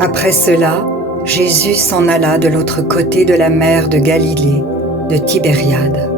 Après cela, Jésus s'en alla de l'autre côté de la mer de Galilée, de Tibériade.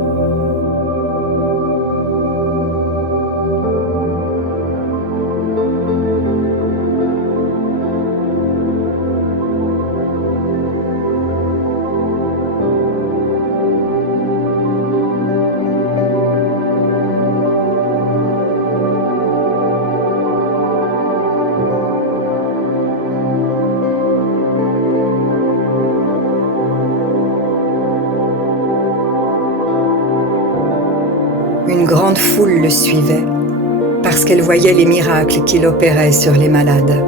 Une grande foule le suivait, parce qu'elle voyait les miracles qu'il opérait sur les malades.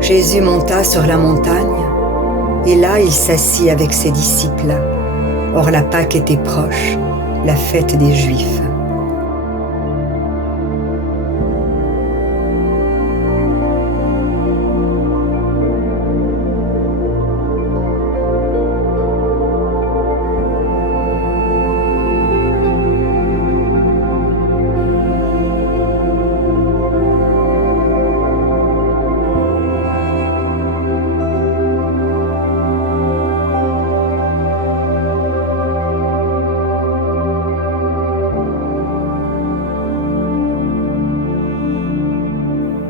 Jésus monta sur la montagne, et là il s'assit avec ses disciples. Or la Pâque était proche, la fête des Juifs.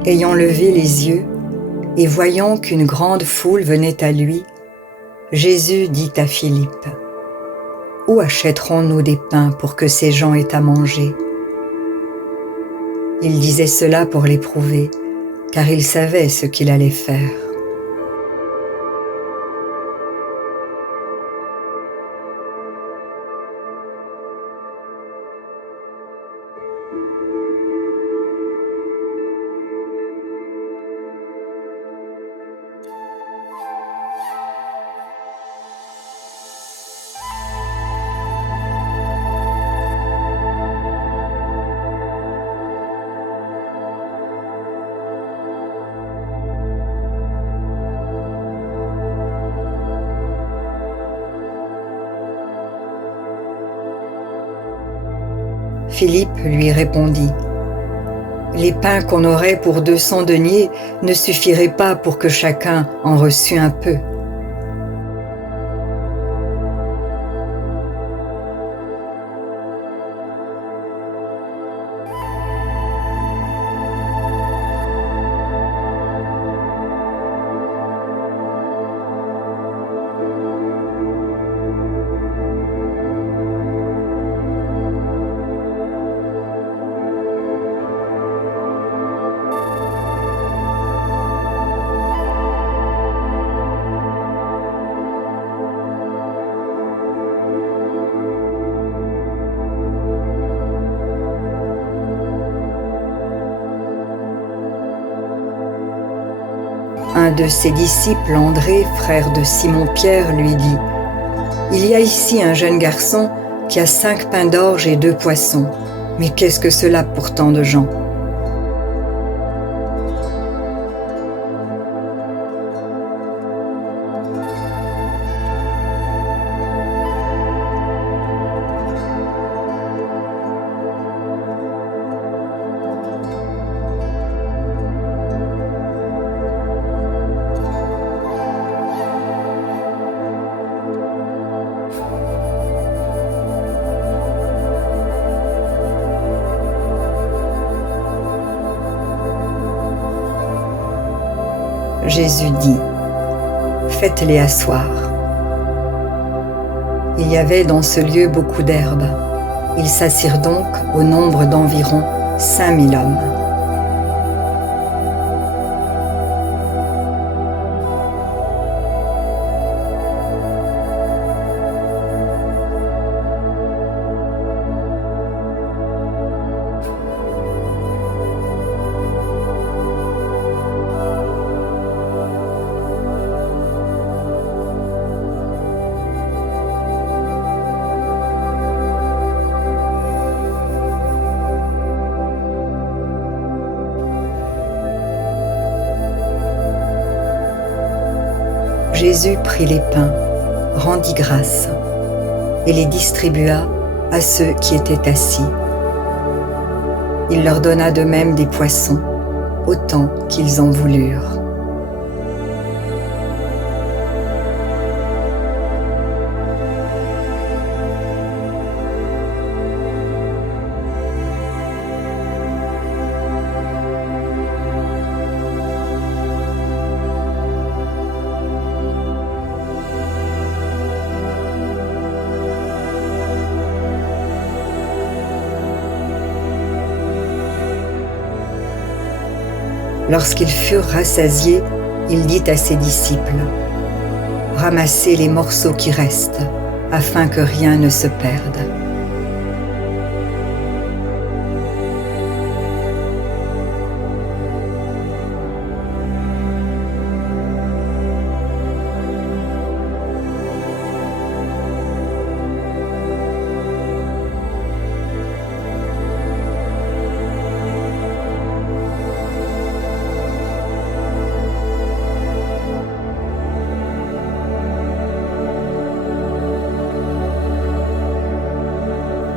Ayant levé les yeux et voyant qu'une grande foule venait à lui, Jésus dit à Philippe : « Où achèterons-nous des pains pour que ces gens aient à manger ?» Il disait cela pour l'éprouver, car il savait ce qu'il allait faire. Philippe lui répondit : « Les pains qu'on aurait pour 200 deniers ne suffiraient pas pour que chacun en reçût un peu. » Un de ses disciples, André, frère de Simon-Pierre, lui dit : « Il y a ici un jeune garçon qui a 5 pains d'orge et 2 poissons. Mais qu'est-ce que cela pour tant de gens ? » Jésus dit : « Faites-les asseoir. » Il y avait dans ce lieu beaucoup d'herbes. Ils s'assirent donc au nombre d'environ 5000 hommes. Jésus prit les pains, rendit grâce, et les distribua à ceux qui étaient assis. Il leur donna de même des poissons, autant qu'ils en voulurent. Lorsqu'ils furent rassasiés, il dit à ses disciples : « Ramassez les morceaux qui restent, afin que rien ne se perde. »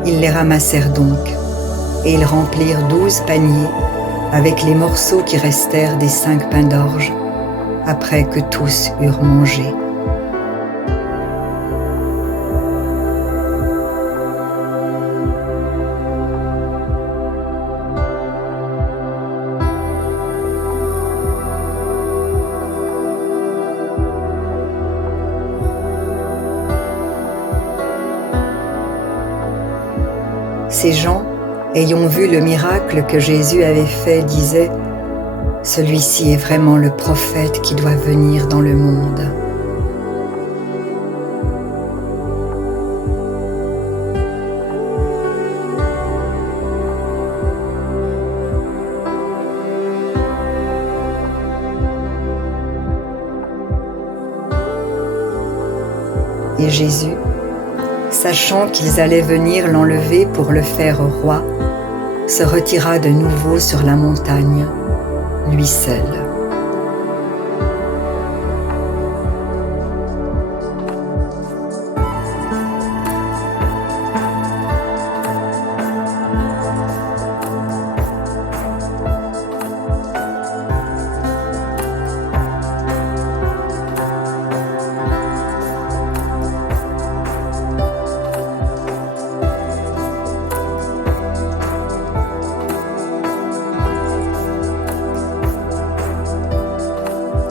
Ils les ramassèrent donc, et ils remplirent 12 paniers avec les morceaux qui restèrent des 5 pains d'orge, après que tous eurent mangé. Ces gens, ayant vu le miracle que Jésus avait fait, disaient : « Celui-ci est vraiment le prophète qui doit venir dans le monde. » Et Jésus, sachant qu'ils allaient venir l'enlever pour le faire roi, se retira de nouveau sur la montagne, lui seul.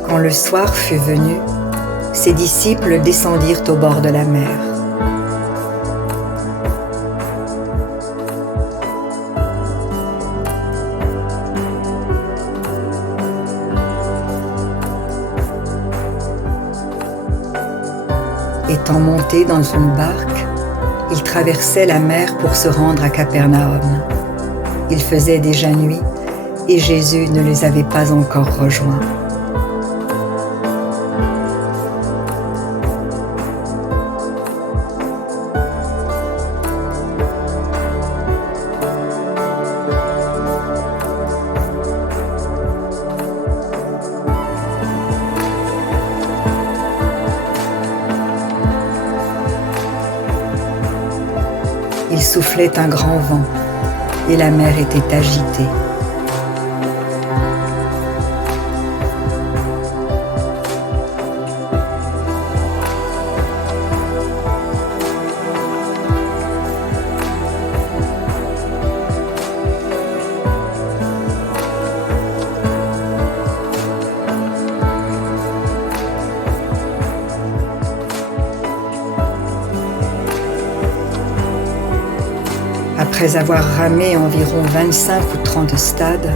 Quand le soir fut venu, ses disciples descendirent au bord de la mer. Étant montés dans une barque, ils traversaient la mer pour se rendre à Capernaum. Il faisait déjà nuit et Jésus ne les avait pas encore rejoints. Il soufflait un grand vent et la mer était agitée. Après avoir ramé environ 25 ou 30 stades,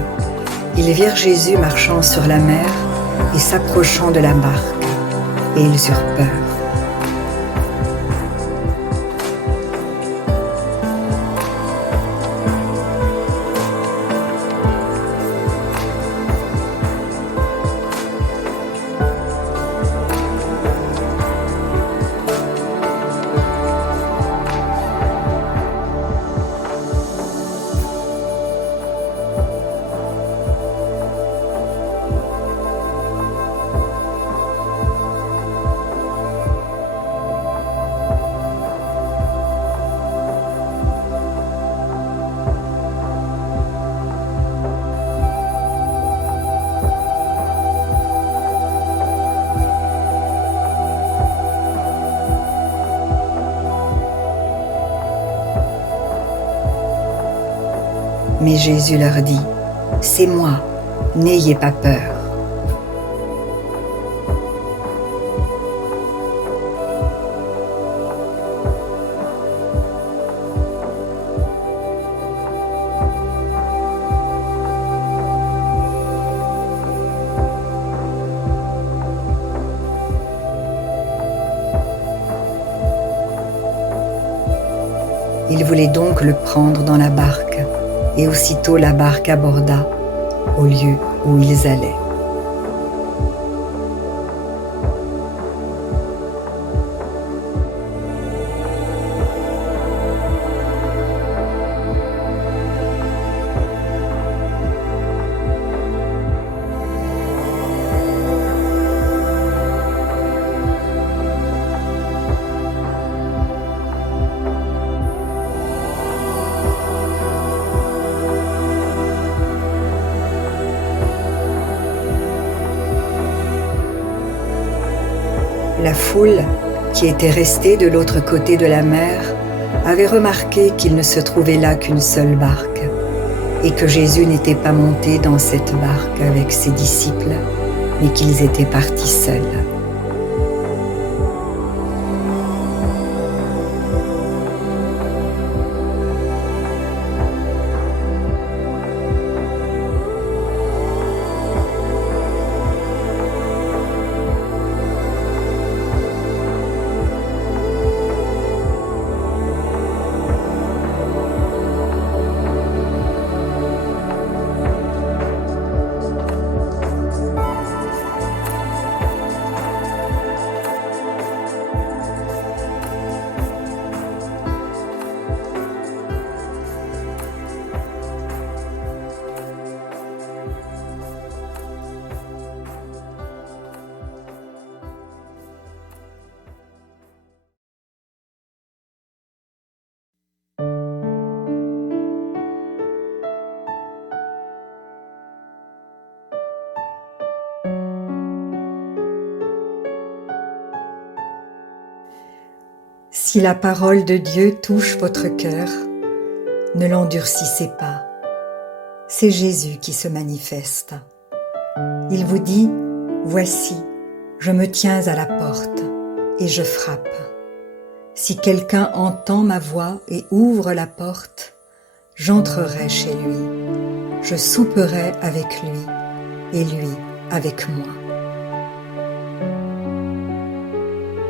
ils virent Jésus marchant sur la mer et s'approchant de la barque, et ils eurent peur. Mais Jésus leur dit, « C'est moi, n'ayez pas peur. » Ils voulaient donc le prendre dans la barque, et aussitôt la barque aborda au lieu où ils allaient. La foule, qui était restée de l'autre côté de la mer, avait remarqué qu'il ne se trouvait là qu'une seule barque, et que Jésus n'était pas monté dans cette barque avec ses disciples, mais qu'ils étaient partis seuls. Si la parole de Dieu touche votre cœur, ne l'endurcissez pas. C'est Jésus qui se manifeste. Il vous dit, « Voici, je me tiens à la porte et je frappe. Si quelqu'un entend ma voix et ouvre la porte, j'entrerai chez lui. Je souperai avec lui et lui avec moi. »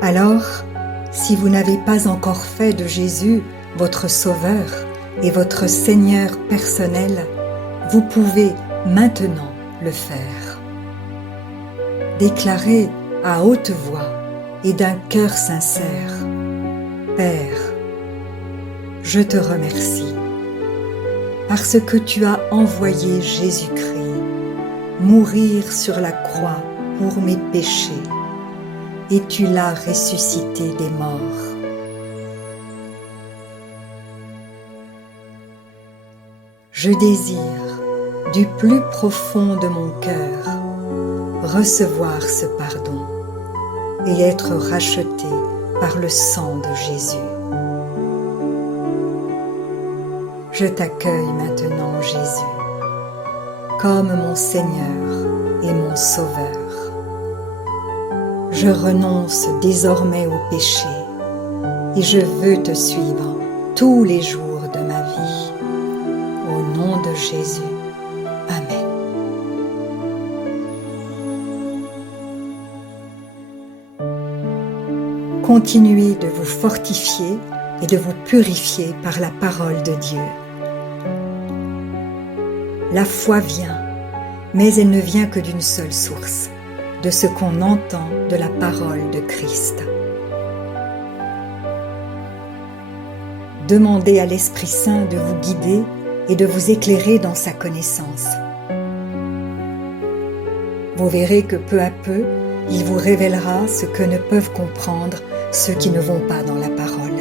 Alors, si vous n'avez pas encore fait de Jésus votre Sauveur et votre Seigneur personnel, vous pouvez maintenant le faire. Déclarez à haute voix et d'un cœur sincère, « Père, je te remercie parce que tu as envoyé Jésus-Christ mourir sur la croix pour mes péchés, et tu l'as ressuscité des morts. Je désire, du plus profond de mon cœur, recevoir ce pardon et être racheté par le sang de Jésus. Je t'accueille maintenant, Jésus, comme mon Seigneur et mon Sauveur. Je renonce désormais au péché et je veux te suivre tous les jours de ma vie. Au nom de Jésus, Amen. Continuez de vous fortifier et de vous purifier par la parole de Dieu. La foi vient, mais elle ne vient que d'une seule source, de ce qu'on entend de la parole de Christ. Demandez à l'Esprit Saint de vous guider et de vous éclairer dans sa connaissance. Vous verrez que peu à peu, il vous révélera ce que ne peuvent comprendre ceux qui ne vont pas dans la parole.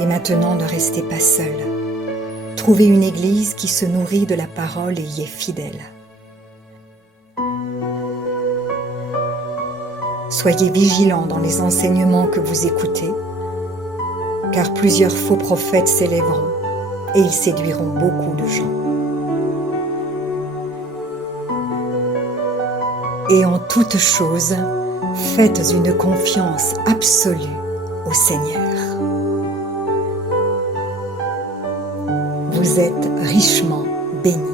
Et maintenant, ne restez pas seul. Trouvez une église qui se nourrit de la parole et y est fidèle. Soyez vigilants dans les enseignements que vous écoutez car plusieurs faux prophètes s'élèveront et ils séduiront beaucoup de gens. Et en toutes choses, faites une confiance absolue au Seigneur. Vous êtes richement bénis.